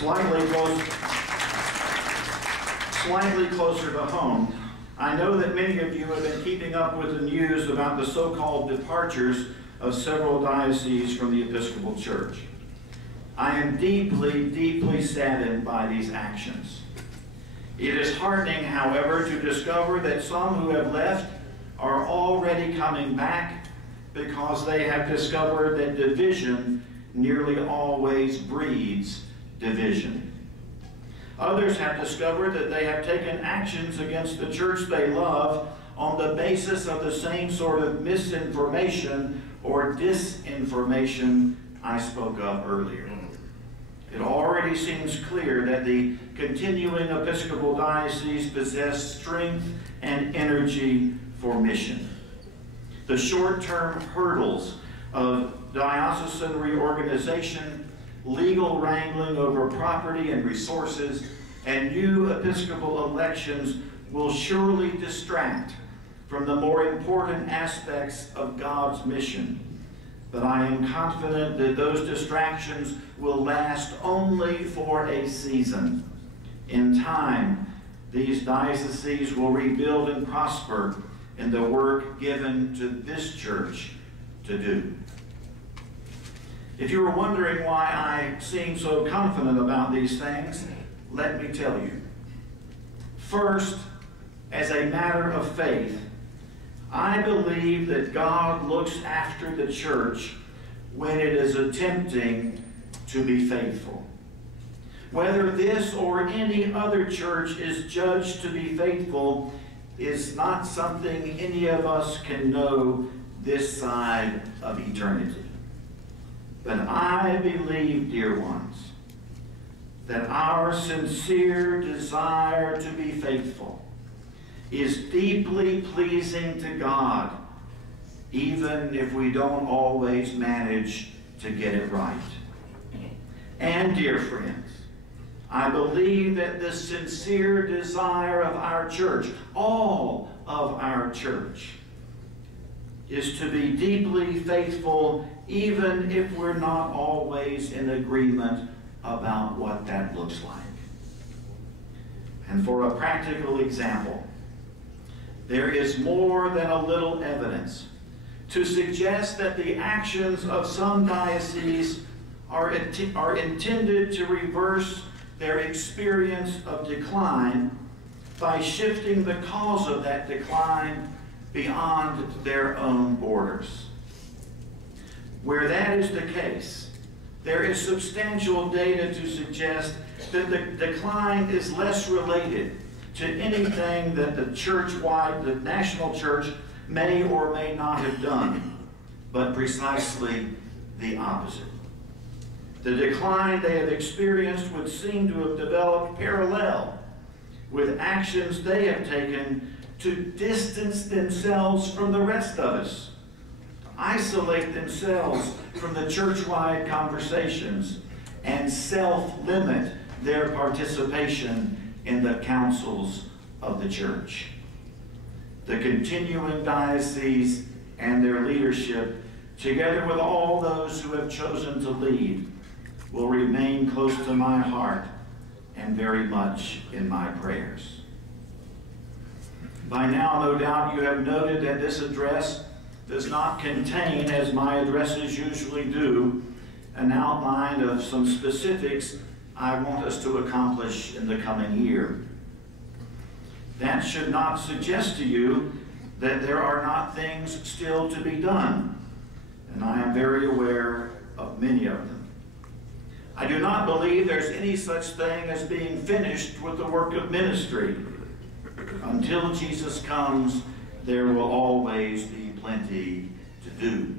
Slightly closer to home, I know that many of you have been keeping up with the news about the so-called departures of several dioceses from the Episcopal Church. I am deeply, deeply saddened by these actions. It is heartening, however, to discover that some who have left are already coming back because they have discovered that division nearly always breeds division. Others have discovered that they have taken actions against the church they love on the basis of the same sort of misinformation or disinformation I spoke of earlier. It already seems clear that the continuing Episcopal dioceses possess strength and energy for mission. The short-term hurdles of diocesan reorganization, legal wrangling over property and resources, and new Episcopal elections will surely distract from the more important aspects of God's mission. But I am confident that those distractions will last only for a season. In time, these dioceses will rebuild and prosper in the work given to this church to do. If you were wondering why I seem so confident about these things, let me tell you. First, as a matter of faith, I believe that God looks after the church when it is attempting to be faithful. Whether this or any other church is judged to be faithful is not something any of us can know this side of eternity. But I believe, dear ones, that our sincere desire to be faithful is deeply pleasing to God, even if we don't always manage to get it right. And, dear friends, I believe that the sincere desire of our church, all of our church, is to be deeply faithful, even if we're not always in agreement about what that looks like. And for a practical example, there is more than a little evidence to suggest that the actions of some dioceses are intended to reverse their experience of decline by shifting the cause of that decline beyond their own borders. Where that is the case, there is substantial data to suggest that the decline is less related to anything that the national church may or may not have done, but precisely the opposite. The decline they have experienced would seem to have developed parallel with actions they have taken to distance themselves from the rest of us, to isolate themselves from the church-wide conversations, and self-limit their participation in the councils of the church. The continuing dioceses and their leadership, together with all those who have chosen to lead, will remain close to my heart and very much in my prayers. By now, no doubt, you have noted that this address does not contain, as my addresses usually do, an outline of some specifics I want us to accomplish in the coming year. That should not suggest to you that there are not things still to be done, and I am very aware of many of them. I do not believe there's any such thing as being finished with the work of ministry. Until Jesus comes, there will always be plenty to do.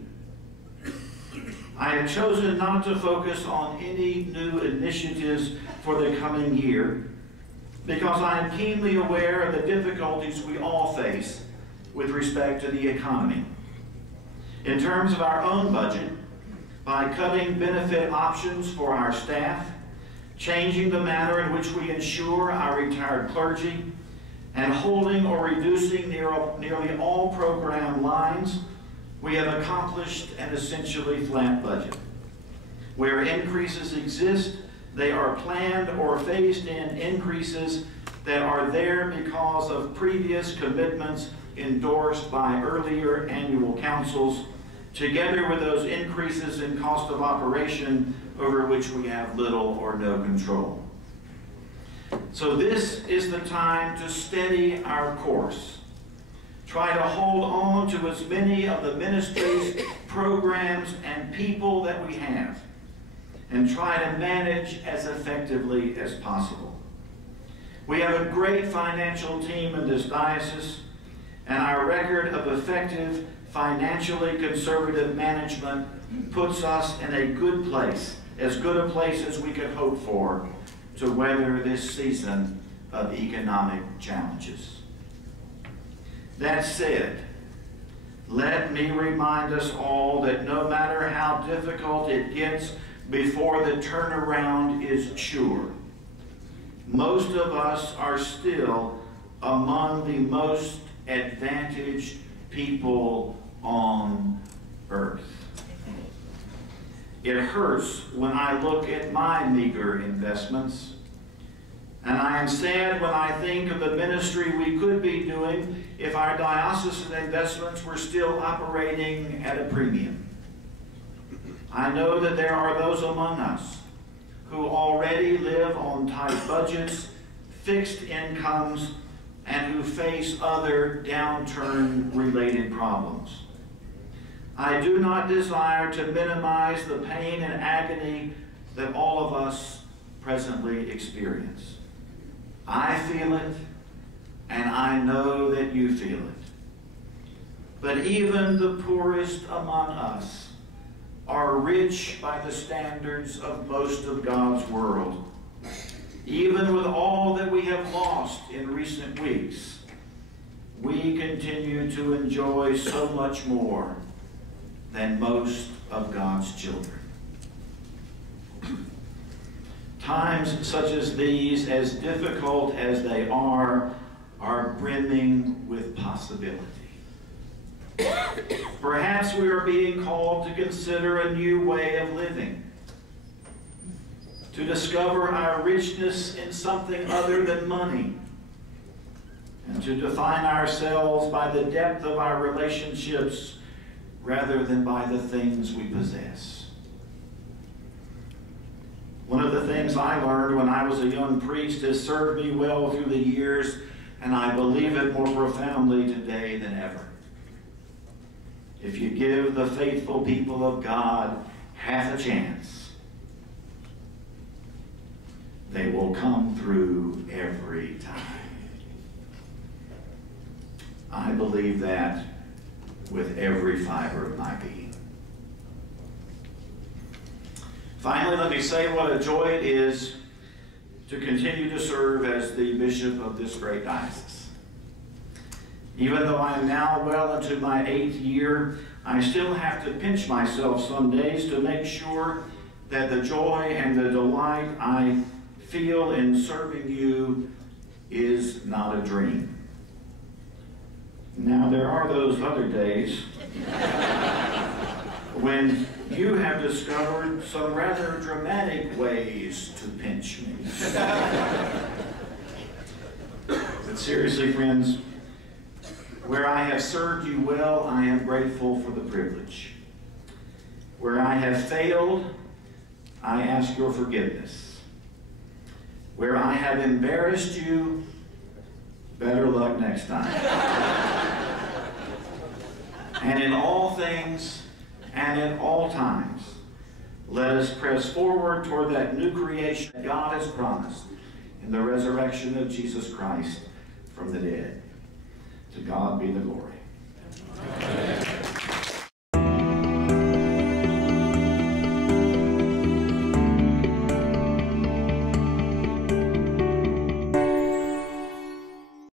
I have chosen not to focus on any new initiatives for the coming year because I am keenly aware of the difficulties we all face with respect to the economy. In terms of our own budget, by cutting benefit options for our staff, changing the manner in which we insure our retired clergy, and holding or reducing nearly all program lines, we have accomplished an essentially flat budget. Where increases exist, They are planned or phased-in increases that are there because of previous commitments endorsed by earlier annual councils, together with those increases in cost of operation over which we have little or no control. So this is the time to steady our course. Try to hold on to as many of the ministries, programs, and people that we have, and try to manage as effectively as possible. We have a great financial team in this diocese, and our record of effective, financially conservative management puts us in a good place, as good a place as we could hope for, to weather this season of economic challenges. That said, let me remind us all that no matter how difficult it gets before the turnaround is sure, most of us are still among the most advantaged people on earth. It hurts when I look at my meager investments, and I am sad when I think of the ministry we could be doing if our diocesan investments were still operating at a premium. I know that there are those among us who already live on tight budgets, fixed incomes, and who face other downturn-related problems. I do not desire to minimize the pain and agony that all of us presently experience. I feel it, and I know that you feel it. But even the poorest among us are rich by the standards of most of God's world. Even with all that we have lost in recent weeks, we continue to enjoy so much more than most of God's children. Times such as these, as difficult as they are brimming with possibility. Perhaps we are being called to consider a new way of living, to discover our richness in something other than money, and to define ourselves by the depth of our relationships rather than by the things we possess. One of the things I learned when I was a young priest has served me well through the years, and I believe it more profoundly today than ever. If you give the faithful people of God half a chance, they will come through every time. I believe that with every fiber of my being. Finally, let me say what a joy it is to continue to serve as the bishop of this great diocese. Even though I am now well into my 8th year, I still have to pinch myself some days to make sure that the joy and the delight I feel in serving you is not a dream. Now, there are those other days when you have discovered some rather dramatic ways to pinch me. But seriously, friends, where I have served you well, I am grateful for the privilege. Where I have failed, I ask your forgiveness. Where I have embarrassed you, better luck next time. And in all things, and at all times, let us press forward toward that new creation that God has promised in the resurrection of Jesus Christ from the dead. To God be the glory. Amen.